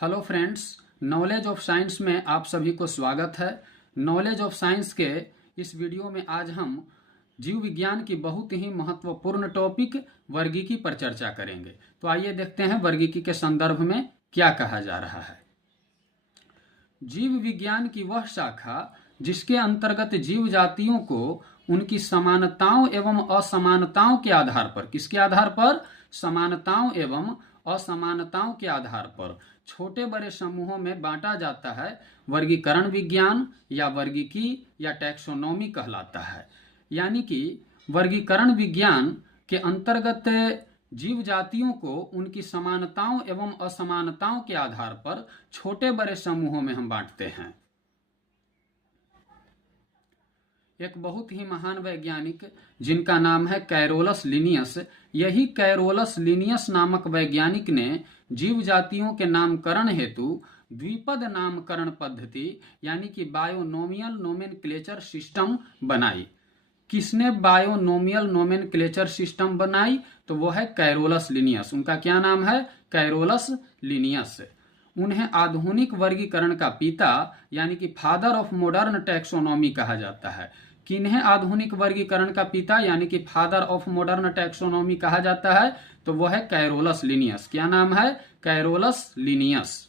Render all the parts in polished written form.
Hello friends, knowledge of science में आप सभी को स्वागत है। नॉलेज ऑफ साइंस के इस वीडियो में आज हम जीव विज्ञान की बहुत ही महत्वपूर्ण टॉपिक वर्गीकी पर चर्चा करेंगे। तो आइए देखते हैं वर्गीकी के संदर्भ में क्या कहा जा रहा है। जीव विज्ञान की वह शाखा जिसके अंतर्गत जीव जातियों को उनकी समानताओं एवं असमानताओं के आधार पर, किसके आधार पर? समानताओं एवं असमानताओं के आधार पर छोटे बड़े समूहों में बांटा जाता है, वर्गीकरण विज्ञान या वर्गीकी या टैक्सोनॉमी कहलाता है। यानी कि वर्गीकरण विज्ञान के अंतर्गत जीव जातियों को उनकी समानताओं एवं असमानताओं के आधार पर छोटे बड़े समूहों में हम बांटते हैं। एक बहुत ही महान वैज्ञानिक जिनका नाम है कैरोलस लिनियस, यही कैरोलस लिनियस नामक वैज्ञानिक ने जीव जातियों के नामकरण हेतु द्विपद नामकरण पद्धति यानी कि बायोनोमियल नोमेनक्लेचर सिस्टम बनाई। किसने बायोनोमियल नोमेनक्लेचर सिस्टम बनाई? तो वो है कैरोलस लिनियस। उनका क्या नाम है? Carolus Linnaeus. उन्हें आधुनिक वर्गीकरण का पिता यानी कि फादर ऑफ मॉडर्न टैक्सोनॉमी कहा जाता है। किन्हें आधुनिक वर्गीकरण का पिता यानी कि फादर ऑफ मॉडर्न टैक्सोनॉमी कहा जाता है? तो वह है कैरोलस लिनियस। क्या नाम है? Carolus Linnaeus.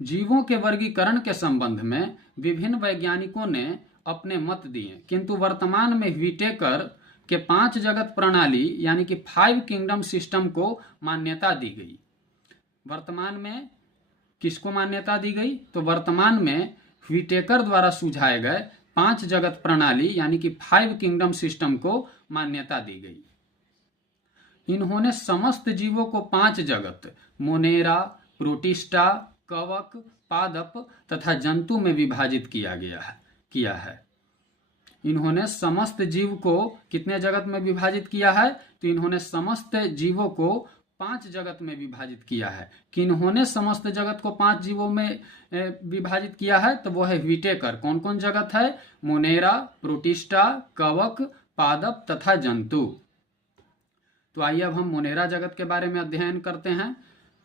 जीवों के वर्गीकरण के संबंध में विभिन्न वैज्ञानिकों ने अपने मत दिए, किंतु वर्तमान में व्हिटेकर के 5 जगत प्रणाली यानी कि 5 किंगडम सिस्टम को मान्यता दी गई। वर्तमान में किसको मान्यता दी गई? तो वर्तमान में व्हिटेकर द्वारा सुझाए गए 5 जगत प्रणाली यानी कि 5 किंगडम सिस्टम को मान्यता दी गई। इन्होंने समस्त जीवों को 5 जगत मोनेरा, प्रोटिस्टा, कवक, पादप तथा जंतु में विभाजित किया है। इन्होंने समस्त जीव को कितने जगत में विभाजित किया है? तो इन्होंने समस्त जीवों को 5 जगत में विभाजित किया है। किन्होंने समस्त जगत को 5 जीवों में विभाजित किया है? तो वो है व्हिटेकर। कौन कौन जगत है? मोनेरा, प्रोटिस्टा, कवक, पादप तथा जंतु। तो आइए अब हम मोनेरा जगत के बारे में अध्ययन करते हैं।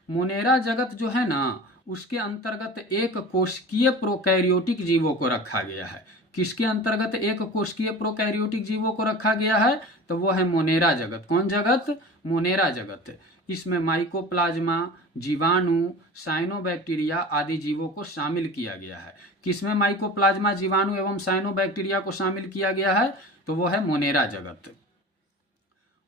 मोनेरा जगत जो है ना, उसके अंतर्गत एक कोशिकीय प्रोकैरियोटिक जीवों को रखा गया है। किसके अंतर्गत एक कोशिकीय प्रोकैरियोटिक जीवों को रखा गया है? तो वो है मोनेरा जगत। कौन जगत? मोनेरा जगत। इसमें माइकोप्लाज्मा, जीवाणु, साइनोबैक्टीरिया आदि जीवों को शामिल किया गया है। किसमें माइकोप्लाज्मा, जीवाणु एवं साइनोबैक्टीरिया को शामिल किया गया है? तो वो है मोनेरा जगत।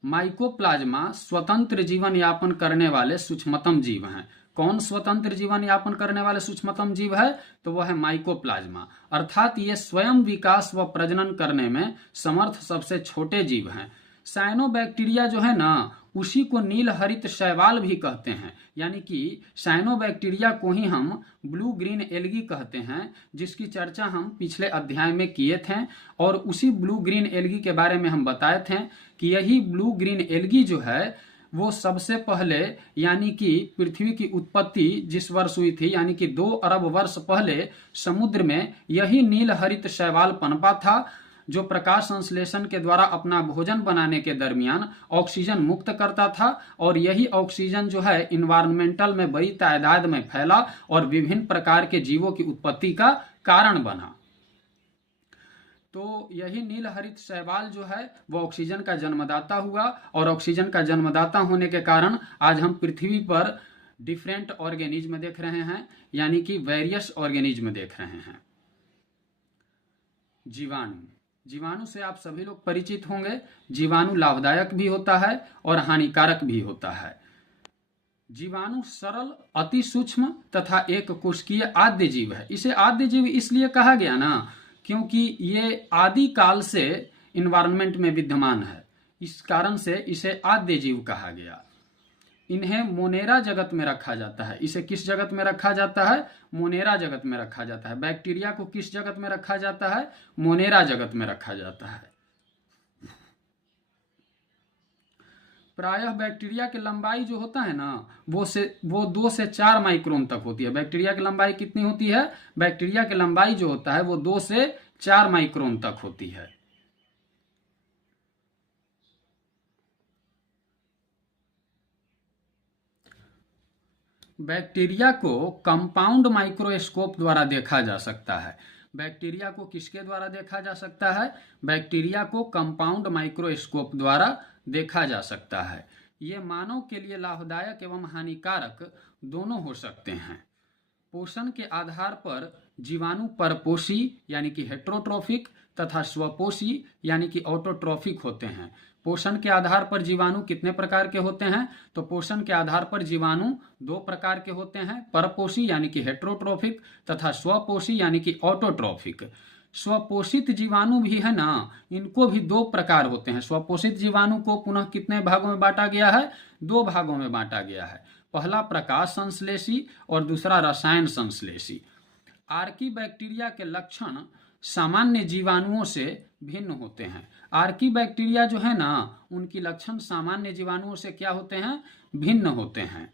माइकोप्लाज्मा स्वतंत्र जीवन यापन करने वाले सूक्ष्मतम जीव हैं। कौन स्वतंत्र जीवन यापन करने वाले सूक्ष्मतम जीव है? तो वह है माइकोप्लाज्मा। अर्थात ये स्वयं विकास व प्रजनन करने में समर्थ सबसे छोटे जीव हैं। साइनोबैक्टीरिया जो है ना, उसी को नील हरित शैवाल भी कहते हैं। यानी कि साइनोबैक्टीरिया को ही हम ब्लू ग्रीन एल्गी कहते हैं, जिसकी चर्चा हम पिछले अध्याय में किए थे। और उसी ब्लू ग्रीन एल्गी के बारे में हम बताए थे कि यही ब्लू ग्रीन एल्गी जो है वो सबसे पहले यानी कि पृथ्वी की उत्पत्ति जिस वर्ष हुई थी यानी कि 2 अरब वर्ष पहले समुद्र में यही नील हरित शैवाल पनपा था, जो प्रकाश संश्लेषण के द्वारा अपना भोजन बनाने के दरमियान ऑक्सीजन मुक्त करता था। और यही ऑक्सीजन जो है इन्वायरमेंटल में बड़ी तादाद में फैला और विभिन्न प्रकार के जीवों की उत्पत्ति का कारण बना। तो यही नील हरित शैवाल जो है वो ऑक्सीजन का जन्मदाता हुआ, और ऑक्सीजन का जन्मदाता होने के कारण आज हम पृथ्वी पर डिफरेंट ऑर्गेनिज्म देख रहे हैं, यानी कि वेरियस ऑर्गेनिज्म देख रहे हैं। जीवाणु से आप सभी लोग परिचित होंगे। जीवाणु लाभदायक भी होता है और हानिकारक भी होता है। जीवाणु सरल, अति सूक्ष्म तथा एक कोशिकीय आद्य जीव है। इसे आद्य जीव इसलिए कहा गया ना, क्योंकि ये आदि काल से इन्वायरमेंट में विद्यमान है, इस कारण से इसे आद्य जीव कहा गया। इन्हें मोनेरा जगत में रखा जाता है। इसे किस जगत में रखा जाता है? मोनेरा जगत में रखा जाता है। बैक्टीरिया को किस जगत में रखा जाता है? मोनेरा जगत में रखा जाता है। प्रायः बैक्टीरिया की लंबाई जो होता है ना, वो 2 से 4 माइक्रोन तक होती है। बैक्टीरिया की लंबाई कितनी होती है? बैक्टीरिया की लंबाई जो होता है वो 2 से 4 माइक्रोन तक होती है। बैक्टीरिया को कंपाउंड माइक्रोस्कोप द्वारा देखा जा सकता है। बैक्टीरिया को किसके द्वारा देखा जा सकता है? बैक्टीरिया को कंपाउंड माइक्रोस्कोप द्वारा देखा जा सकता है। ये मानव के लिए लाभदायक एवं हानिकारक दोनों हो सकते हैं। पोषण के आधार पर जीवाणु परपोषी यानी कि हेट्रोट्रोफिक तथा स्वपोषी यानी कि ऑटोट्रोफिक होते हैं। पोषण के आधार पर जीवाणु कितने प्रकार के होते हैं? तो पोषण के आधार पर जीवाणु 2 प्रकार के होते हैं, परपोषी यानी कि हेट्रोट्रोफिक तथा स्वपोषी यानी कि ऑटोट्रोफिक। स्वपोषित जीवाणु भी है ना, इनको भी 2 प्रकार होते हैं। स्वपोषित जीवाणु को पुनः कितने भागों में बांटा गया है? 2 भागों में बांटा गया है। पहला प्रकाश संश्लेषी और दूसरा रसायन संश्लेषी। आर्की बैक्टीरिया के लक्षण सामान्य जीवाणुओं से भिन्न होते हैं। आर्की बैक्टीरिया जो है ना, उनकी लक्षण सामान्य जीवाणुओं से क्या होते हैं? भिन्न होते हैं।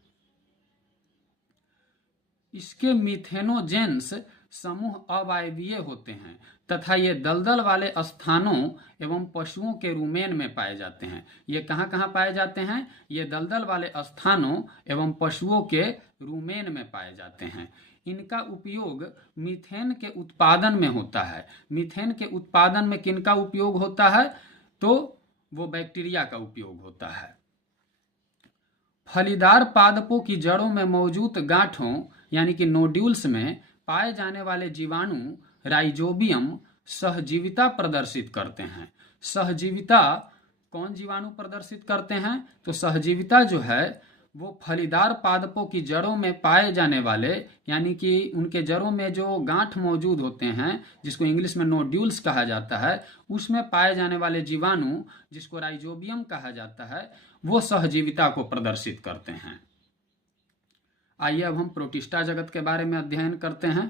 इसके मिथेनोजेंस समूह अवायवीय होते हैं तथा ये दलदल वाले स्थानों एवं पशुओं के रुमेन में पाए जाते हैं। ये कहाँ कहाँ पाए जाते हैं? ये दलदल वाले स्थानों एवं पशुओं के रुमेन में पाए जाते हैं। इनका उपयोग मीथेन के उत्पादन में होता है। मीथेन के उत्पादन में किनका उपयोग होता है? तो वो बैक्टीरिया का उपयोग होता है। फलीदार पादपों की जड़ों में मौजूद गांठों यानी कि नोड्यूल्स में पाए जाने वाले जीवाणु राइजोबियम सहजीविता प्रदर्शित करते हैं। सहजीविता कौन जीवाणु प्रदर्शित करते हैं? तो सहजीविता जो है वो फलीदार पादपों की जड़ों में पाए जाने वाले यानी कि उनके जड़ों में जो गांठ मौजूद होते हैं, जिसको इंग्लिश में नोड्यूल्स कहा जाता है, उसमें पाए जाने वाले जीवाणु जिसको राइजोबियम कहा जाता है, वो सहजीविता को प्रदर्शित करते हैं। आइए अब हम प्रोटिस्टा जगत के बारे में अध्ययन करते हैं।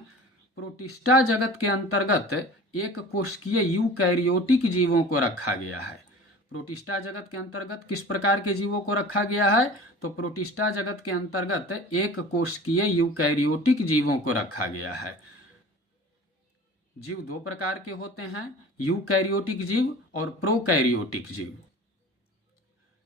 प्रोटिस्टा जगत के अंतर्गत एक कोशिकीय यूकैरियोटिक जीवों को रखा गया है। प्रोटिस्टा जगत के अंतर्गत किस प्रकार के जीवों को रखा गया है? तो प्रोटिस्टा जगत के अंतर्गत एक कोशिकीय यूकैरियोटिक जीवों को रखा गया है। जीव 2 प्रकार के होते हैं, यूकैरियोटिक जीव और प्रोकैरियोटिक जीव।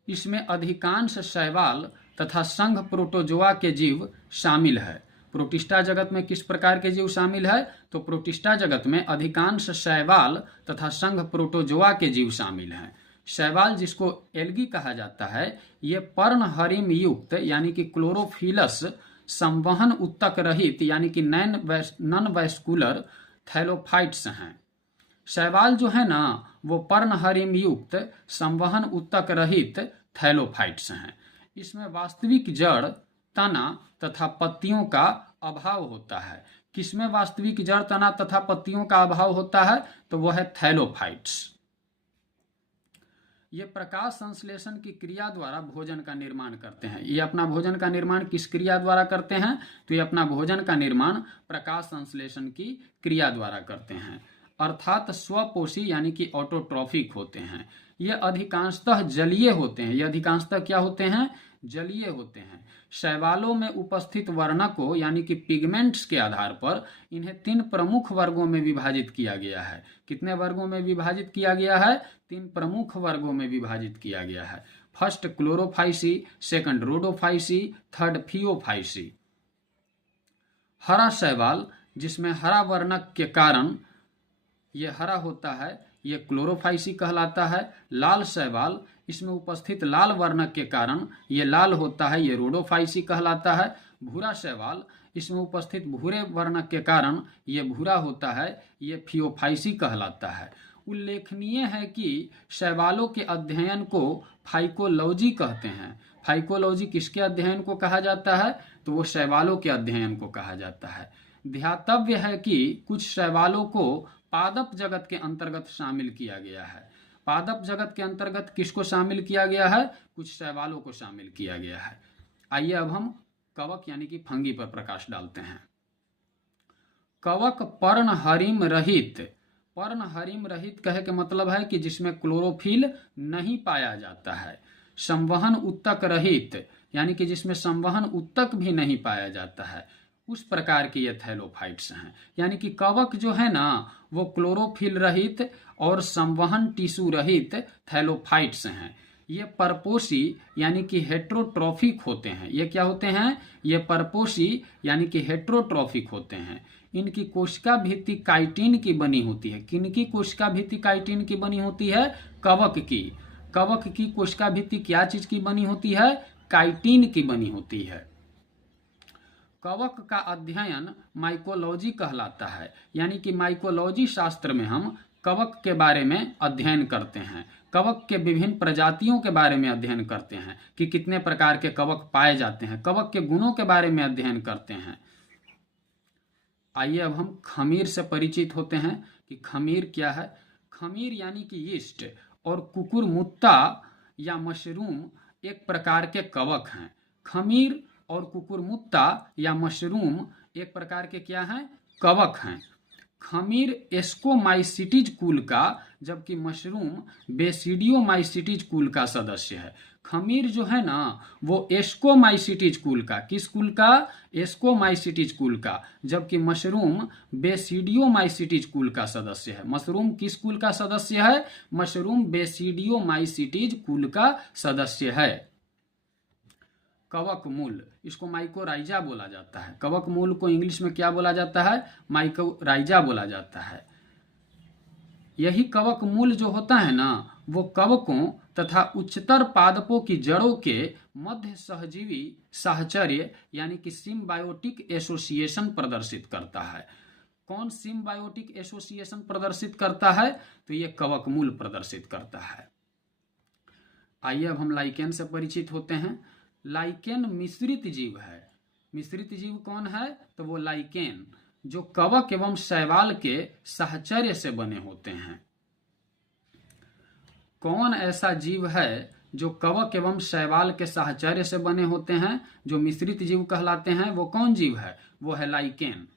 इसमें अधिकांश शैवाल तथा संघ प्रोटोजोआ के जीव शामिल है। प्रोटिस्टा जगत में किस प्रकार के जीव शामिल है? तो प्रोटिस्टा जगत में अधिकांश शैवाल तथा संघ प्रोटोजोआ के जीव शामिल हैं। शैवाल जिसको एल्गी कहा जाता है, ये पर्णहरिम युक्त यानी कि क्लोरोफिलस संवहन उत्तक रहित यानी कि नॉन वैस्कुलर थैलोफाइट्स हैं। शैवाल जो है ना, वो पर्णहरिम युक्त संवहन उत्तक रहित थैलोफाइट्स हैं। इसमें वास्तविक जड़, तना तथा पत्तियों का अभाव होता है। किसमें वास्तविक जड़, तना तथा पत्तियों का अभाव होता है? तो वह है थैलोफाइट्स। ये प्रकाश संश्लेषण की क्रिया द्वारा भोजन का निर्माण करते हैं। ये अपना भोजन का निर्माण किस क्रिया द्वारा करते हैं? तो ये अपना भोजन का निर्माण प्रकाश संश्लेषण की क्रिया द्वारा करते हैं, अर्थात स्वपोषी यानी कि ऑटोट्रॉफिक होते हैं। ये अधिकांशतः जलीय होते हैं। ये अधिकांशतः क्या होते हैं? जलीय होते हैं। शैवालों में उपस्थित वर्णकों यानी कि पिगमेंट्स के आधार पर इन्हें 3 प्रमुख वर्गों में विभाजित किया गया है। कितने वर्गों में विभाजित किया गया है? 3 प्रमुख वर्गों में विभाजित किया गया है। First Chlorophyceae, second Rhodophyceae, third Phaeophyceae. हरा शैवाल जिसमें हरा वर्णक के कारण ये हरा होता है, ये क्लोरोफाइसी कहलाता है। लाल शैवाल, इसमें उपस्थित लाल वर्णक के कारण ये लाल होता है, ये रोडोफाइसी कहलाता है। भूरा शैवाल, इसमें उपस्थित भूरे वर्णक के कारण ये भूरा होता है, ये फियोफाइसी कहलाता है। उल्लेखनीय है कि शैवालों के अध्ययन को फाइकोलॉजी कहते हैं। फाइकोलॉजी किसके अध्ययन को कहा जाता है? तो वो शैवालों के अध्ययन को कहा जाता है। ध्यातव्य है कि कुछ शैवालों को पादप जगत के अंतर्गत शामिल किया गया है। पादप जगत के अंतर्गत किसको शामिल किया गया है? कुछ शैवालों को शामिल किया गया है। आइए अब हम कवक यानी कि फंगी पर प्रकाश डालते हैं। कवक पर्णहरिम रहित, पर्णहरिम रहित कहे के मतलब है कि जिसमें क्लोरोफिल नहीं पाया जाता है। संवहन उत्तक रहित यानी कि जिसमें संवहन उत्तक भी नहीं पाया जाता है, उस प्रकार के ये थैलोफाइट्स हैं। यानी कि कवक जो है ना, वो क्लोरोफिल रहित और संवहन टिश्यू रहित थैलोफाइट्स हैं। ये परपोषी यानी कि हेट्रोट्रॉफिक होते हैं। ये क्या होते हैं? ये परपोषी यानी कि हेट्रोट्रॉफिक होते हैं। इनकी कोशिका भित्ति काइटिन की बनी होती है। किनकी कोशिका भित्ति काइटिन की बनी होती है? कवक की। कवक की कोशिका भित्ति क्या चीज की बनी होती है? काइटिन की बनी होती है। कवक का अध्ययन माइकोलॉजी कहलाता है, यानी कि माइकोलॉजी शास्त्र में हम कवक के बारे में अध्ययन करते हैं। कवक के विभिन्न प्रजातियों के बारे में अध्ययन करते हैं कि कितने प्रकार के कवक पाए जाते हैं। कवक के गुणों के बारे में अध्ययन करते हैं। आइए अब हम खमीर से परिचित होते हैं कि खमीर क्या है। खमीर यानी कि यीस्ट और कुकुरमुत्ता या मशरूम एक प्रकार के कवक हैं। खमीर और कुकुरमुत्ता या मशरूम एक प्रकार के क्या हैं? कवक हैं। खमीर एस्कोमाइसिटीज कुल का, जबकि मशरूम बेसिडियोमाइसिटीज कुल का सदस्य है। खमीर जो है ना वो एस्कोमाइसिटीज कुल का, किस कुल का? एस्कोमाइसिटीज कुल का, जबकि मशरूम बेसिडियोमाइसिटीज कुल का सदस्य है। मशरूम किस कुल का सदस्य है? मशरूम बेसिडियोमाइसिटीज कुल का सदस्य है। कवक मूल, इसको माइकोराइजा बोला जाता है। कवक मूल को इंग्लिश में क्या बोला जाता है? माइकोराइजा बोला जाता है। यही कवक मूल जो होता है ना वो कवकों तथा उच्चतर पादपों की जड़ों के मध्य सहजीवी साहचर्य यानी कि सिम्बायोटिक एसोसिएशन प्रदर्शित करता है। कौन सिम्बायोटिक एसोसिएशन प्रदर्शित करता है? तो ये कवक मूल प्रदर्शित करता है। आइए अब हम लाइकेन से परिचित होते हैं। लाइकेन मिश्रित जीव है। मिश्रित जीव कौन है? तो वो लाइकेन जो कवक एवं शैवाल के साहचर्य से बने होते हैं। कौन ऐसा जीव है जो कवक एवं शैवाल के साहचर्य से बने होते हैं, जो मिश्रित जीव कहलाते हैं? वो कौन जीव है? वो है लाइकेन।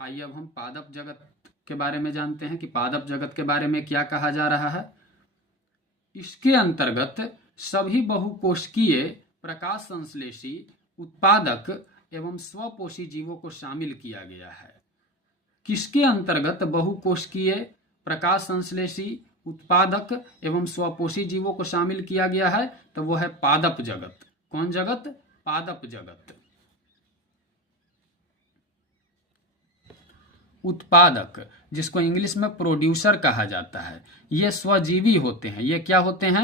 आइए अब हम पादप जगत के बारे में जानते हैं कि पादप जगत के बारे में क्या कहा जा रहा है। इसके अंतर्गत सभी बहुकोशिकीय, प्रकाश संश्लेषी, उत्पादक एवं स्वपोषी जीवों को शामिल किया गया है। किसके अंतर्गत बहुकोशिकीय, प्रकाश संश्लेषी, उत्पादक एवं स्वपोषी जीवों को शामिल किया गया है? तो वो है पादप जगत। कौन जगत? पादप जगत। उत्पादक, जिसको इंग्लिश में प्रोड्यूसर कहा जाता है, ये स्वजीवी होते हैं। ये क्या होते हैं?